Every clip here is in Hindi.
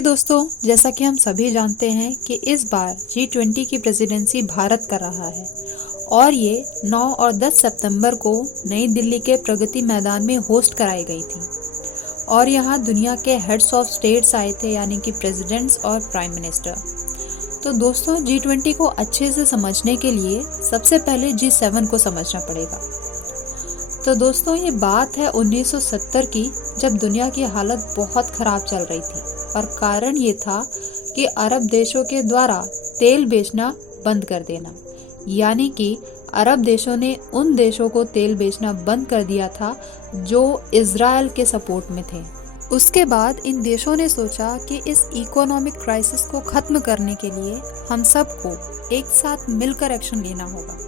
दोस्तों, जैसा कि हम सभी जानते हैं कि इस बार G20 की प्रेसिडेंसी भारत कर रहा है और ये 9 और 10 सितंबर को नई दिल्ली के प्रगति मैदान में होस्ट कराई गई थी और यहाँ दुनिया के हेड्स ऑफ स्टेट्स आए थे, यानी कि प्रेसिडेंट्स और प्राइम मिनिस्टर। तो दोस्तों, G20 को अच्छे से समझने के लिए सबसे पहले G7 को समझना पड़ेगा। तो दोस्तों, ये बात है 1970 की, जब दुनिया की हालत बहुत खराब चल रही थी और कारण ये था कि अरब देशों के द्वारा तेल बेचना बंद कर देना, यानी कि अरब देशों ने उन देशों को तेल बेचना बंद कर दिया था जो इजराइल के सपोर्ट में थे। उसके बाद इन देशों ने सोचा कि इस इकोनॉमिक क्राइसिस को खत्म करने के लिए हम सबको एक साथ मिलकर एक्शन लेना होगा।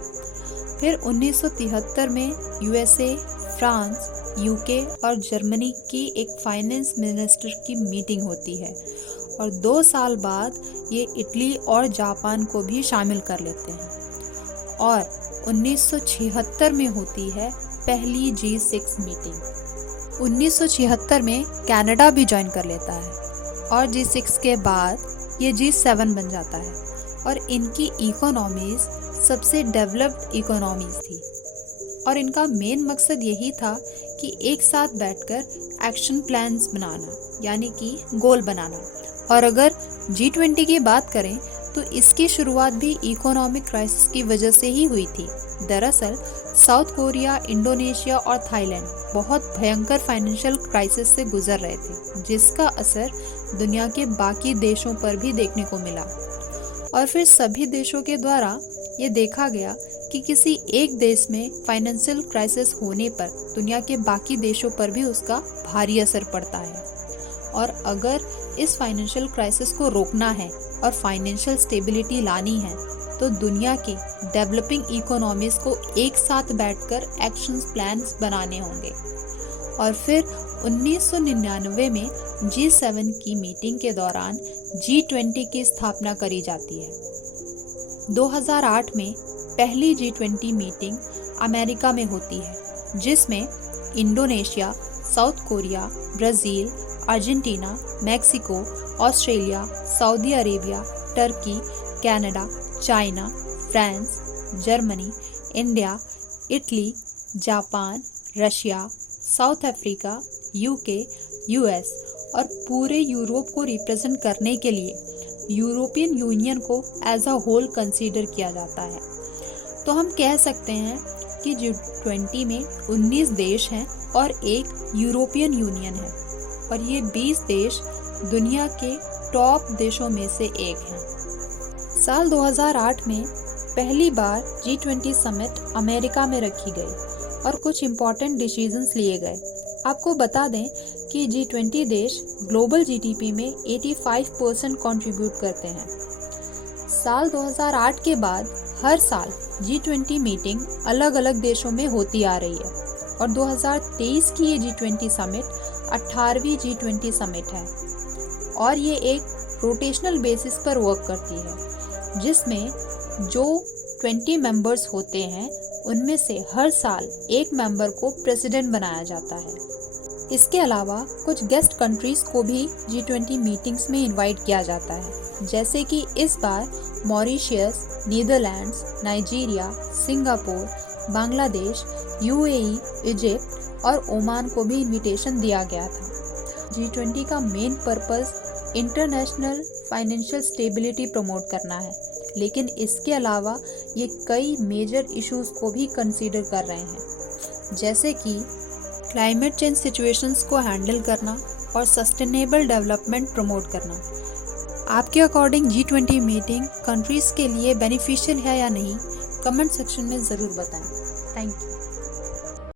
फिर 1973 में यूएसए, फ्रांस, यूके और जर्मनी की एक फाइनेंस मिनिस्टर की मीटिंग होती है और 2 साल बाद ये इटली और जापान को भी शामिल कर लेते हैं और 1976 में होती है पहली G6 मीटिंग। 1976 में कनाडा भी ज्वाइन कर लेता है और G6 के बाद ये G7 बन जाता है और इनकी इकोनॉमीज सबसे डेवलप्ड इकोनॉमीज थी और इनका मेन मकसद यही था कि एक साथ बैठकर एक्शन प्लान्स बनाना, यानी कि गोल बनाना। और अगर G20 की बात करें तो इसकी शुरुआत भी इकोनॉमिक क्राइसिस की वजह से ही हुई थी। दरअसल साउथ कोरिया, इंडोनेशिया और थाईलैंड बहुत भयंकर फाइनेंशियल क्राइसिस से गुजर रहे थे, जिसका असर दुनिया के बाकी देशों पर भी देखने को मिला और फिर सभी देशों के द्वारा ये देखा गया कि किसी एक देश में फाइनेंशियल क्राइसिस होने पर दुनिया के बाकी देशों पर भी उसका भारी असर पड़ता है और अगर इस फाइनेंशियल क्राइसिस को रोकना है और फाइनेंशियल स्टेबिलिटी लानी है तो दुनिया के डेवलपिंग इकोनॉमीज को एक साथ बैठकर एक्शन प्लान्स बनाने होंगे। और फिर 1999 में G7 की मीटिंग के दौरान G20 की स्थापना करी जाती है। 2008 में पहली G20 मीटिंग अमेरिका में होती है, जिसमें Indonesia, south Korea, Brazil, Argentina, Mexico, Australia, Saudi Arabia, Turkey, Canada, China, France, Germany, India, Italy, Japan, Russia, south Africa, UK, US और पूरे यूरोप को रिप्रेजेंट करने के लिए यूरोपियन यूनियन को एज अ होल कंसीडर किया जाता है। तो हम कह सकते हैं कि G20 में 19 देश हैं और एक यूरोपियन यूनियन है और ये 20 देश दुनिया के टॉप देशों में से एक हैं। साल 2008 में पहली बार G20 समिट अमेरिका में रखी गई और कुछ इम्पॉर्टेंट डिसीजंस लिए गए। आपको बता दें कि G20 देश ग्लोबल जीडीपी में 85% कंट्रीब्यूट करते हैं। साल 2008 के बाद हर साल G20 मीटिंग अलग अलग देशों में होती आ रही है और 2023 की ये G20 समिट 18वीं G20 समिट है और ये एक रोटेशनल बेसिस पर वर्क करती है, जिसमें जो 20 मेंबर्स होते हैं उनमें से हर साल एक मेंबर को प्रेसिडेंट बनाया जाता है। इसके अलावा कुछ गेस्ट कंट्रीज को भी G20 मीटिंग्स में इनवाइट किया जाता है, जैसे कि इस बार Mauritius, Netherlands, Nigeria, Singapore, Bangladesh, UAE, Egypt और ओमान को भी इनविटेशन दिया गया था। G20 का main purpose international financial stability promote करना है, लेकिन इसके अलावा ये कई मेजर इश्यूज को भी कंसीडर कर रहे हैं, जैसे कि क्लाइमेट चेंज सिचुएशंस को हैंडल करना और सस्टेनेबल डेवलपमेंट प्रमोट करना। आपके अकॉर्डिंग G20 मीटिंग कंट्रीज़ के लिए बेनिफिशियल है या नहीं, कमेंट सेक्शन में ज़रूर बताएं। Thank you.